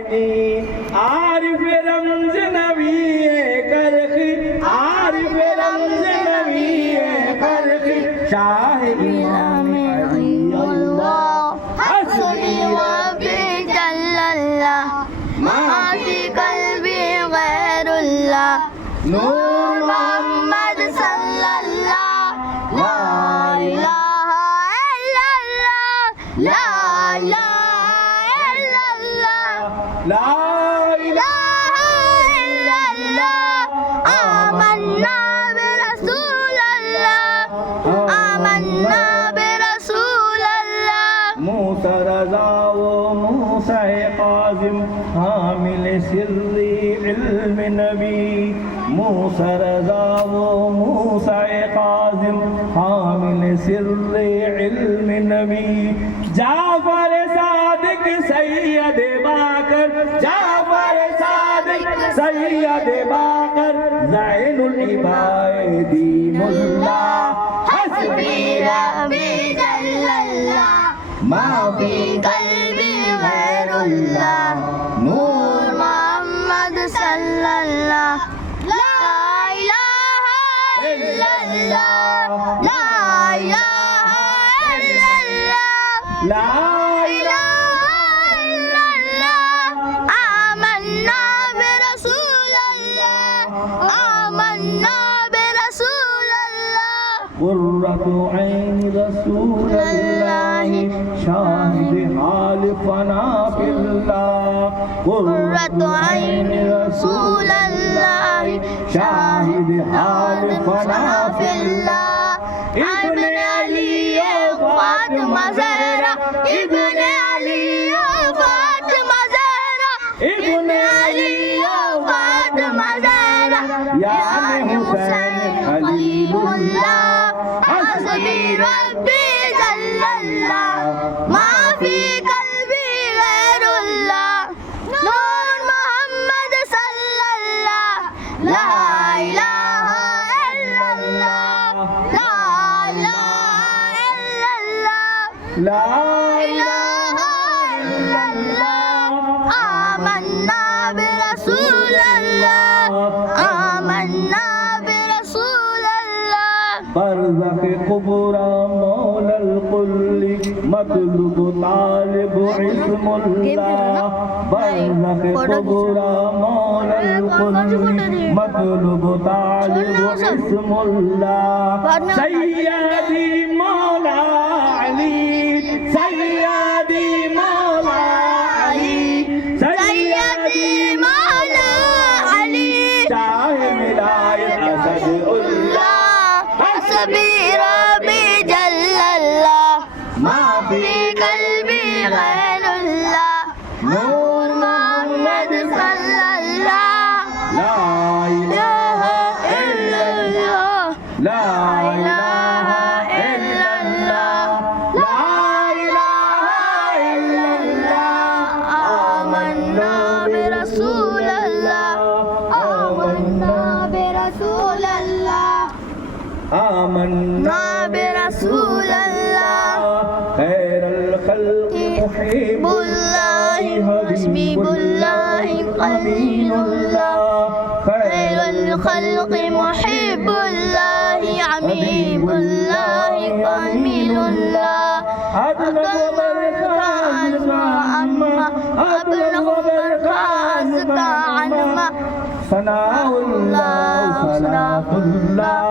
आरिफ रमज नबी करखी आरिफ रमज नबी करखी शाह इमाम अली अल्लाह हस्बी रब्बी जल्लल्लाह मा फी कल्बी गैरुल्लाह नूर मोहम्मद सल्लल्लाह ला इलाहा इल्लल्लाह ला इलाहा इल्लल्लाह ला इलाहा इल्लल्लाह आमन्ना बिरसूलिल्लाह आमन्ना बिरसूलिल्लाह मूसा रज़ा व मूसा काज़िम हामिल सिर्री इल्म नबी मूसा रज़ा व मूसा काज़िम हामिल सिर्री इल्म नबी जाफर सादिक सैयद बाकर जाफर सादिक सैयद बाकर ज़ैनुल इबादीनुल्लाह हस्बी रब्बी जल्लल्लाह मा फी कल्बी गैरुल्लाह नूर मोहम्मद सल्लल्लाह ला इलाहा इल्लल्लाह ला इलाहा इल्लल्लाह ला इलाहा इल्लल्लाह आमन्ना बिरसूलिल्लाह आमन्ना बिरसूलिल्लाह कुर्रतु ऐन रसूलिल्लाह शाहिद हाल फना फिल्लाह कुर्रतु ऐन रसूलिल्लाह शाहिद हाल फना फिल्लाह इब्न अली ओ फातिमा ज़हरा इब्न अली ओ फातिमा ज़हरा इब्न अली ओ फातिमा ज़हरा या हुसैन खलीलुल्लाह हस्बी रब्बी जल्लल्लाह मा फी कल्बी गैरुल्लाह नूर मोहम्मद सल्लल्लाह ला इलाहा इल्लल्लाह ला इलाहा इल्लल्लाह ला इलाहा इल्लल्लाह आमन्ना बिरसूलिल्लाह आमन्ना बिरसूलिल्लाह बरज़ख कुबरा मौलल कुल्ली मतलुब तालिब इस्मुल्लाह बरज़ख कुबरा मौलल कुल्ली मतलुब तालिब इस्मुल्लाह सय्यदी मौला अली सय्यदी मौला अली सय्यदी मौला अली शाह विलायत असदुल्लाह हस्बी रब्बी जल्लल्लाह मा फी कल्बी गैरुल्लाह नूर मोहम्मद सल्लल्लाह ला इलाहा इल्लल्लाह ला इलाहा इल्लल्लाह ला इलाहा इल्लल्लाह आमन्ना बिरसूलिल्लाह आमन्ना बिरसूलिल्लाह आमन्ना बिरसूलिल्लाह खैरुल खल्क मुहिब्बुल्लाह हबीबुल्लाह खलीलुल्लाह खैरुल खल्क मुहिब्बुल्लाह हबीबुल्लाह कमीलुल्लाह अब्लग बरकास का अम्मा अब्लग बरकास का अम्मा सनाउल्लाह सलातुल्लाह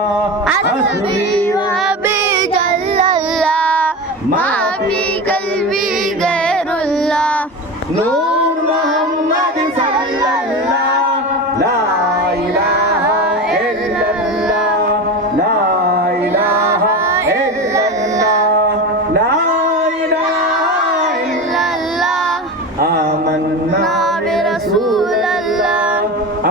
हस्बी रब्बी जल्लल्लाह मा फी कल्बी गैरुल्लाह नूर मोहम्मद सल्लल्लाह ला इलाहा इल्लल्लाह ला इलाहा इल्लल्लाह ला इलाहा इल्लल्लाह आमन्ना बिरसूलिल्लाह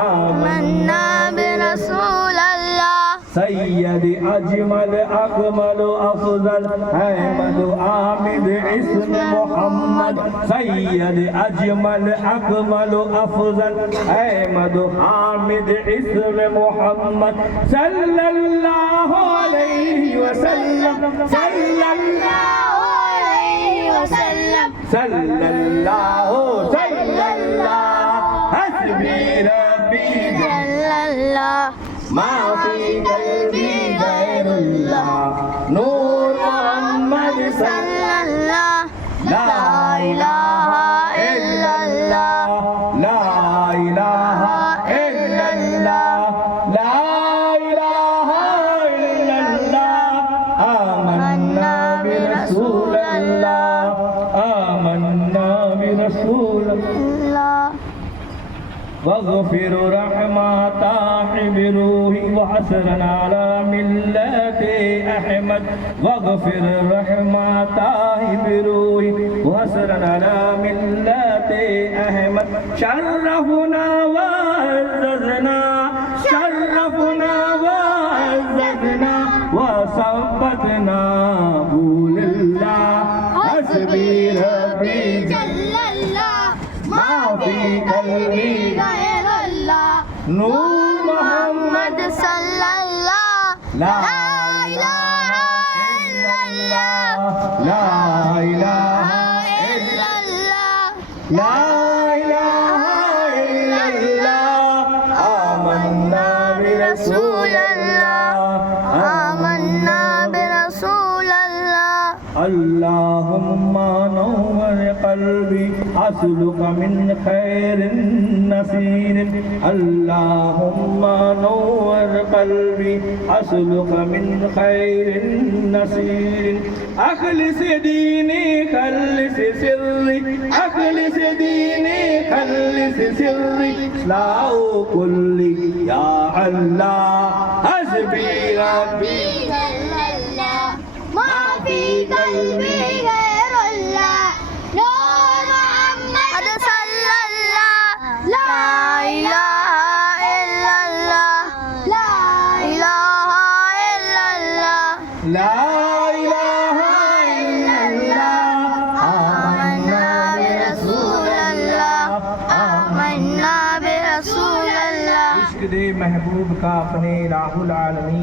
आमन्ना बिरसूलिल्लाह सैयद अजमल अकमल अफजल अहमद आमिद इस्म मोहम्मद सैयद अजमल अकमल अफजल अहमद हामिद इस्म मोहम्मद सल्लल्लाहु अलैहि वसल्लम सल्लल्लाहु अलैहि वसल्लम सल्लल्लाहु واغفر رحمة بروحي وحسرنا على ملة أحمد واغفر رحمة بروحي وحسرنا على ملة أحمد شرفنا وعززنا شرفنا وعززنا وثبتنا قول الله حسبي ربي جل الله ما في قلبي غير الله نور محمد صلى الله لا لا إله إلا الله لا إله إلا الله لا إله إلا الله آمنا برسول الله آمنا برسول الله اللهم نور قلبي أسلك من خير نسير اللهم نور قلبي أسلك من خير نسير أخلص ديني خلص سري أخلص ديني خلص سري إصلاح كلي يا الله حسبي ربي جل الله ما في قلبي غير الله نور محمد صلى الله لا إله إلا الله لا إله إلا الله لا إله إلا الله آمنا برسول الله آمنا برسول الله इश्क दे महबूब का अपने राहुल आलमी